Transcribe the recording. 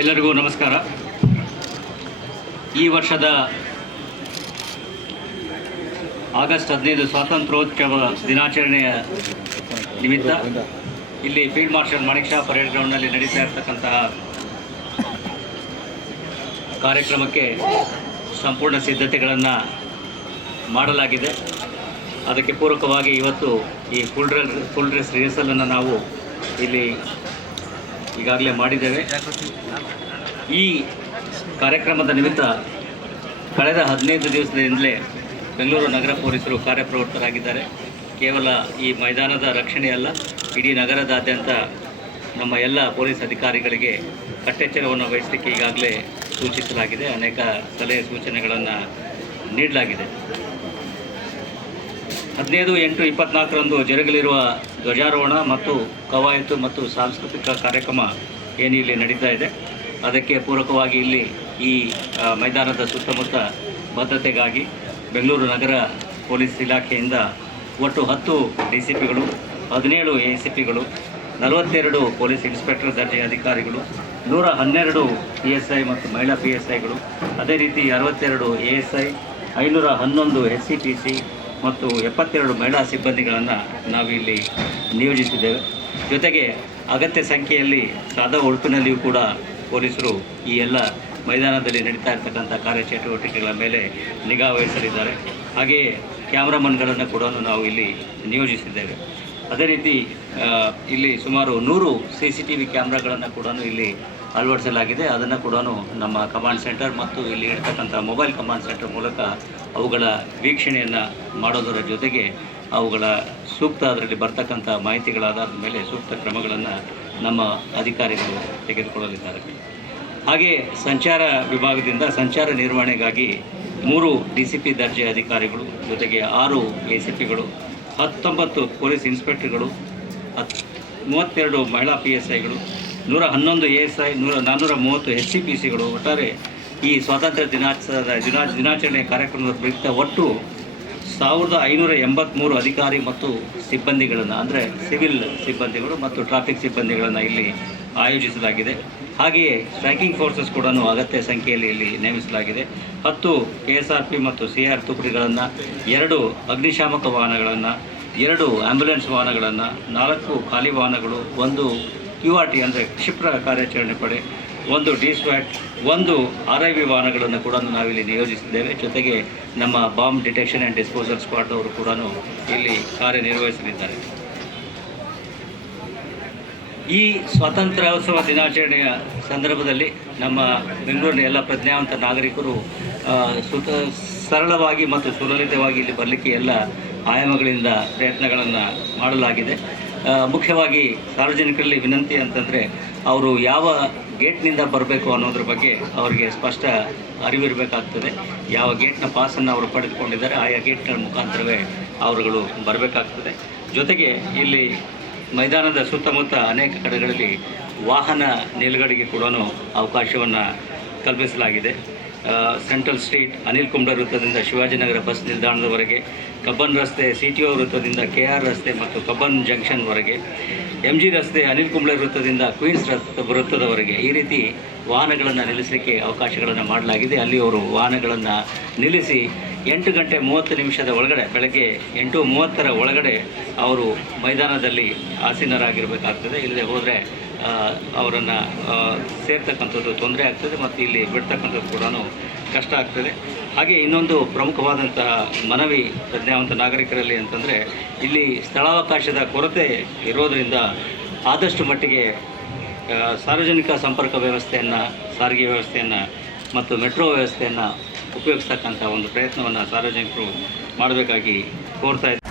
ಎಲ್ಲರಿಗೂ ನಮಸ್ಕಾರ. ಈ ವರ್ಷದ ಆಗಸ್ಟ್ ಹದಿನೈದು ಸ್ವಾತಂತ್ರ್ಯೋತ್ಸವ ದಿನಾಚರಣೆಯ ನಿಮಿತ್ತ ಇಲ್ಲಿ field marshal Manekshaw parade ಗ್ರೌಂಡ್ನಲ್ಲಿ ನಡೀತಾ ಇರತಕ್ಕಂತಹ ಕಾರ್ಯಕ್ರಮಕ್ಕೆ ಸಂಪೂರ್ಣ ಸಿದ್ಧತೆಗಳನ್ನು ಮಾಡಲಾಗಿದೆ. ಅದಕ್ಕೆ ಪೂರಕವಾಗಿ ಇವತ್ತು ಈ ಫುಲ್ ಡ್ರೆಸ್ ಫುಲ್ ಡ್ರೆಸ್ ರಿಹರ್ಸಲನ್ನು ನಾವು ಇಲ್ಲಿ ಈಗಾಗಲೇ ಮಾಡಿದ್ದೇವೆ. ಈ ಕಾರ್ಯಕ್ರಮದ ನಿಮಿತ್ತ ಕಳೆದ ಹದಿನೈದು ದಿವಸದಿಂದಲೇ ಬೆಂಗಳೂರು ನಗರ ಪೊಲೀಸರು ಕಾರ್ಯಪ್ರವೃತ್ತರಾಗಿದ್ದಾರೆ ಕೇವಲ ಈ ಮೈದಾನದ ರಕ್ಷಣೆಯಲ್ಲ ಇಡೀ ನಗರದಾದ್ಯಂತ ನಮ್ಮ ಎಲ್ಲ ಪೊಲೀಸ್ ಅಧಿಕಾರಿಗಳಿಗೆ ಕಟ್ಟೆಚ್ಚರವನ್ನು ವಹಿಸಲಿಕ್ಕೆ ಈಗಾಗಲೇ ಸೂಚಿಸಲಾಗಿದೆ. ಅನೇಕ ಸಲಹೆ ಸೂಚನೆಗಳನ್ನು ನೀಡಲಾಗಿದೆ. ಹದಿನೈದು, ಎಂಟು, ಇಪ್ಪತ್ನಾಲ್ಕರಂದು ಜರುಗಲಿರುವ ಧ್ವಜಾರೋಹಣ ಮತ್ತು ಕವಾಯತು ಮತ್ತು ಸಾಂಸ್ಕೃತಿಕ ಕಾರ್ಯಕ್ರಮ ಏನು ಇಲ್ಲಿ ನಡೀತಾ ಇದೆ, ಅದಕ್ಕೆ ಪೂರಕವಾಗಿ ಇಲ್ಲಿ ಈ ಮೈದಾನದ ಸುತ್ತಮುತ್ತ ಭದ್ರತೆಗಾಗಿ ಬೆಂಗಳೂರು ನಗರ ಪೊಲೀಸ್ ಇಲಾಖೆಯಿಂದ ಒಟ್ಟು ಹತ್ತು ಡಿ ಸಿ ಪಿಗಳು ಹದಿನೇಳು ಎ ಸಿ ಪಿಗಳು ನಲವತ್ತೆರಡು ಪೊಲೀಸ್ ಇನ್ಸ್ಪೆಕ್ಟರ್ ದರ್ಜೆಯ ಅಧಿಕಾರಿಗಳು, ನೂರ ಹನ್ನೆರಡು ಪಿ ಎಸ್ ಐ ಮತ್ತು ಮಹಿಳಾ ಪಿ ಎಸ್ ಐಗಳು ಅದೇ ರೀತಿ ಅರವತ್ತೆರಡು ಎ ಎಸ್ ಐ ಐನೂರ ಹನ್ನೊಂದು ಎಸ್ ಸಿ ಪಿ ಸಿ ಮತ್ತು ಎಪ್ಪತ್ತೆರಡು ಮಹಿಳಾ ಸಿಬ್ಬಂದಿಗಳನ್ನು ನಾವು ಇಲ್ಲಿ ನಿಯೋಜಿಸಿದ್ದೇವೆ. ಜೊತೆಗೆ ಅಗತ್ಯ ಸಂಖ್ಯೆಯಲ್ಲಿ ಸಾದಾ ಉಡುಪಿನಲ್ಲಿಯೂ ಕೂಡ ಪೊಲೀಸರು ಈ ಎಲ್ಲ ಮೈದಾನದಲ್ಲಿ ನಡೀತಾ ಇರ್ತಕ್ಕಂಥ ಕಾರ್ಯಚಟುವಟಿಕೆಗಳ ಮೇಲೆ ನಿಗಾ ವಹಿಸಲಿದ್ದಾರೆ. ಹಾಗೆಯೇ ಕ್ಯಾಮ್ರಾಮನ್ಗಳನ್ನು ಕೂಡ ನಾವು ಇಲ್ಲಿ ನಿಯೋಜಿಸಿದ್ದೇವೆ. ಅದೇ ರೀತಿ ಇಲ್ಲಿ ಸುಮಾರು ನೂರು ಸಿ ಸಿ ಟಿ ವಿ ಕ್ಯಾಮ್ರಾಗಳನ್ನು ಕೂಡ ಇಲ್ಲಿ ಅಳವಡಿಸಲಾಗಿದೆ. ಅದನ್ನು ಕೂಡ ನಮ್ಮ ಕಮಾಂಡ್ ಸೆಂಟರ್ ಮತ್ತು ಇಲ್ಲಿ ಇರ್ತಕ್ಕಂಥ ಮೊಬೈಲ್ ಕಮಾಂಡ್ ಸೆಂಟರ್ ಮೂಲಕ ಅವುಗಳ ವೀಕ್ಷಣೆಯನ್ನು ಮಾಡೋದರ ಜೊತೆಗೆ ಅವುಗಳ ಸೂಕ್ತ ಅದರಲ್ಲಿ ಬರ್ತಕ್ಕಂಥ ಮಾಹಿತಿಗಳ ಆಧಾರದ ಮೇಲೆ ಸೂಕ್ತ ಕ್ರಮಗಳನ್ನು ನಮ್ಮ ಅಧಿಕಾರಿಗಳು ತೆಗೆದುಕೊಳ್ಳಲಿದ್ದಾರೆ. ಹಾಗೆಯೇ ಸಂಚಾರ ವಿಭಾಗದಿಂದ ಸಂಚಾರ ನಿರ್ವಹಣೆಗಾಗಿ ಮೂರು ಡಿ ಸಿ ಪಿ ದರ್ಜೆ ಅಧಿಕಾರಿಗಳು, ಜೊತೆಗೆ ಆರು ಎ ಸಿ ಪಿಗಳು ಹತ್ತೊಂಬತ್ತು ಪೊಲೀಸ್ ಇನ್ಸ್ಪೆಕ್ಟರ್ಗಳು, ಹತ್, ಮೂವತ್ತೆರಡು ಮಹಿಳಾ ಪಿ ಎಸ್ ಐಗಳು ನೂರ ಹನ್ನೊಂದು ಎ ಎಸ್ ಐ, ನೂರ ನಾನ್ನೂರ ಮೂವತ್ತು ಎಸ್ ಸಿ ಪಿ ಸಿಗಳು ಒಟ್ಟಾರೆ ಈ ಸ್ವಾತಂತ್ರ್ಯ ದಿನಾಚರಣೆ, ದಿನಾ, ದಿನಾಚರಣೆ ಕಾರ್ಯಕ್ರಮದ ಪ್ರಯುಕ್ತ ಒಟ್ಟು ಸಾವಿರದ ಐನೂರ ಎಂಬತ್ತ್ಮೂರು ಅಧಿಕಾರಿ ಮತ್ತು ಸಿಬ್ಬಂದಿಗಳನ್ನು, ಅಂದರೆ ಸಿವಿಲ್ ಸಿಬ್ಬಂದಿಗಳು ಮತ್ತು ಟ್ರಾಫಿಕ್ ಸಿಬ್ಬಂದಿಗಳನ್ನು ಇಲ್ಲಿ ಆಯೋಜಿಸಲಾಗಿದೆ. ಹಾಗೆಯೇ ಸ್ಟ್ರೈಕಿಂಗ್ ಫೋರ್ಸಸ್ ಕೂಡ ಅಗತ್ಯ ಸಂಖ್ಯೆಯಲ್ಲಿ ಇಲ್ಲಿ ನೇಮಿಸಲಾಗಿದೆ. ಹತ್ತು ಕೆ ಎಸ್ ಆರ್ ಪಿ ಮತ್ತು ಸಿ ಆರ್ ತುಕಡಿಗಳನ್ನು, ಎರಡು ಅಗ್ನಿಶಾಮಕ ವಾಹನಗಳನ್ನು, ಎರಡು ಆ್ಯಂಬುಲೆನ್ಸ್ ವಾಹನಗಳನ್ನು, ನಾಲ್ಕು ಖಾಲಿ ವಾಹನಗಳು, ಒಂದು ಕ್ಯೂ ಆರ್ ಟಿ ಅಂದರೆ ಕ್ಷಿಪ್ರ ಕಾರ್ಯಾಚರಣೆ ಪಡೆ, ಒಂದು ಡಿ ಸ್ವ್ಯಾಟ್ ಒಂದು ಆರ್ ಐ ವಿ ವಾಹನಗಳನ್ನು ಕೂಡ ನಾವಿಲ್ಲಿ ನಿಯೋಜಿಸಿದ್ದೇವೆ. ಜೊತೆಗೆ ನಮ್ಮ bomb detection and disposal squad ಅವರು ಕೂಡ ಇಲ್ಲಿ ಕಾರ್ಯನಿರ್ವಹಿಸಲಿದ್ದಾರೆ. ಈ ಸ್ವಾತಂತ್ರ್ಯೋತ್ಸವ ದಿನಾಚರಣೆಯ ಸಂದರ್ಭದಲ್ಲಿ ನಮ್ಮ ಬೆಂಗಳೂರಿನ ಎಲ್ಲ ಪ್ರಜ್ಞಾವಂತ ನಾಗರಿಕರು ಸುತ, ಸರಳವಾಗಿ ಮತ್ತು ಸುಲಲಿತವಾಗಿ ಇಲ್ಲಿ ಬರಲಿಕ್ಕೆ ಎಲ್ಲ ಆಯಾಮಗಳಿಂದ ಪ್ರಯತ್ನಗಳನ್ನು ಮಾಡಲಾಗಿದೆ. ಮುಖ್ಯವಾಗಿ ಸಾರ್ವಜನಿಕರಲ್ಲಿ ವಿನಂತಿ ಅಂತಂದರೆ ಅವರು ಯಾವ ಗೇಟ್ನಿಂದ ಬರಬೇಕು ಅನ್ನೋದ್ರ ಬಗ್ಗೆ ಅವರಿಗೆ ಸ್ಪಷ್ಟ ಅರಿವಿರಬೇಕಾಗ್ತದೆ. ಯಾವ ಗೇಟ್ನ ಪಾಸನ್ನು ಅವರು ಪಡೆದುಕೊಂಡಿದ್ದಾರೆ, ಆಯಾ ಗೇಟ್ನ ಮುಖಾಂತರವೇ ಅವರುಗಳು ಬರಬೇಕಾಗ್ತದೆ. ಜೊತೆಗೆ ಇಲ್ಲಿ ಮೈದಾನದ ಸುತ್ತಮುತ್ತ ಅನೇಕ ಕಡೆಗಳಲ್ಲಿ ವಾಹನ ನಿಲುಗಡೆಗೆ ಕೂಡ ಅವಕಾಶವನ್ನು ಕಲ್ಪಿಸಲಾಗಿದೆ. ಸೆಂಟ್ರಲ್ ಸ್ಟ್ರೀಟ್ ಅನಿಲ್ ಕುಂಬ್ಳೆ ವೃತ್ತದಿಂದ ಶಿವಾಜಿನಗರ ಬಸ್ ನಿಲ್ದಾಣದವರೆಗೆ, ಕಬ್ಬನ್ ರಸ್ತೆ ಸಿ ಟಿ ಒ ವೃತ್ತದಿಂದ ಕೆ ಆರ್ ರಸ್ತೆ ಮತ್ತು ಕಬ್ಬನ್ ಜಂಕ್ಷನ್ವರೆಗೆ ಎಂ ಜಿ ರಸ್ತೆ ಅನಿಲ್ ಕುಂಬ್ಳೆ ವೃತ್ತದಿಂದ ಕ್ವೀನ್ಸ್ ರಸ್ತೆ ವೃತ್ತದವರೆಗೆ ಈ ರೀತಿ ವಾಹನಗಳನ್ನು ನಿಲ್ಲಿಸಲಿಕ್ಕೆ ಅವಕಾಶಗಳನ್ನು ಮಾಡಲಾಗಿದೆ. ಅಲ್ಲಿ ಅವರು ವಾಹನಗಳನ್ನು ನಿಲ್ಲಿಸಿ ಎಂಟು ಗಂಟೆ ಮೂವತ್ತು ನಿಮಿಷದ ಒಳಗಡೆ, ಬೆಳಗ್ಗೆ ಎಂಟು ಮೂವತ್ತರ ಒಳಗಡೆ ಅವರು ಮೈದಾನದಲ್ಲಿ ಆಸೀನರಾಗಿರಬೇಕಾಗ್ತದೆ. ಇಲ್ಲದೆ ಹೋದರೆ ಅವರನ್ನು ಸೇರ್ತಕ್ಕಂಥದ್ದು ತೊಂದರೆ ಆಗ್ತದೆ ಮತ್ತು ಇಲ್ಲಿ ಬಿಡ್ತಕ್ಕಂಥದ್ದು ಕೂಡ ಕಷ್ಟ ಆಗ್ತದೆ. ಹಾಗೆ ಇನ್ನೊಂದು ಪ್ರಮುಖವಾದಂತಹ ಮನವಿ ಪ್ರಜ್ಞಾವಂತ ನಾಗರಿಕರಲ್ಲಿ ಅಂತಂದರೆ, ಇಲ್ಲಿ ಸ್ಥಳಾವಕಾಶದ ಕೊರತೆ ಇರೋದರಿಂದ ಆದಷ್ಟು ಮಟ್ಟಿಗೆ ಸಾರ್ವಜನಿಕ ಸಂಪರ್ಕ ವ್ಯವಸ್ಥೆಯನ್ನು, ಸಾರಿಗೆ ವ್ಯವಸ್ಥೆಯನ್ನು ಮತ್ತು ಮೆಟ್ರೋ ವ್ಯವಸ್ಥೆಯನ್ನು ಉಪಯೋಗಿಸ್ತಕ್ಕಂಥ ಒಂದು ಪ್ರಯತ್ನವನ್ನು ಸಾರ್ವಜನಿಕರು ಮಾಡಬೇಕಾಗಿ ಕೋರ್ತಾ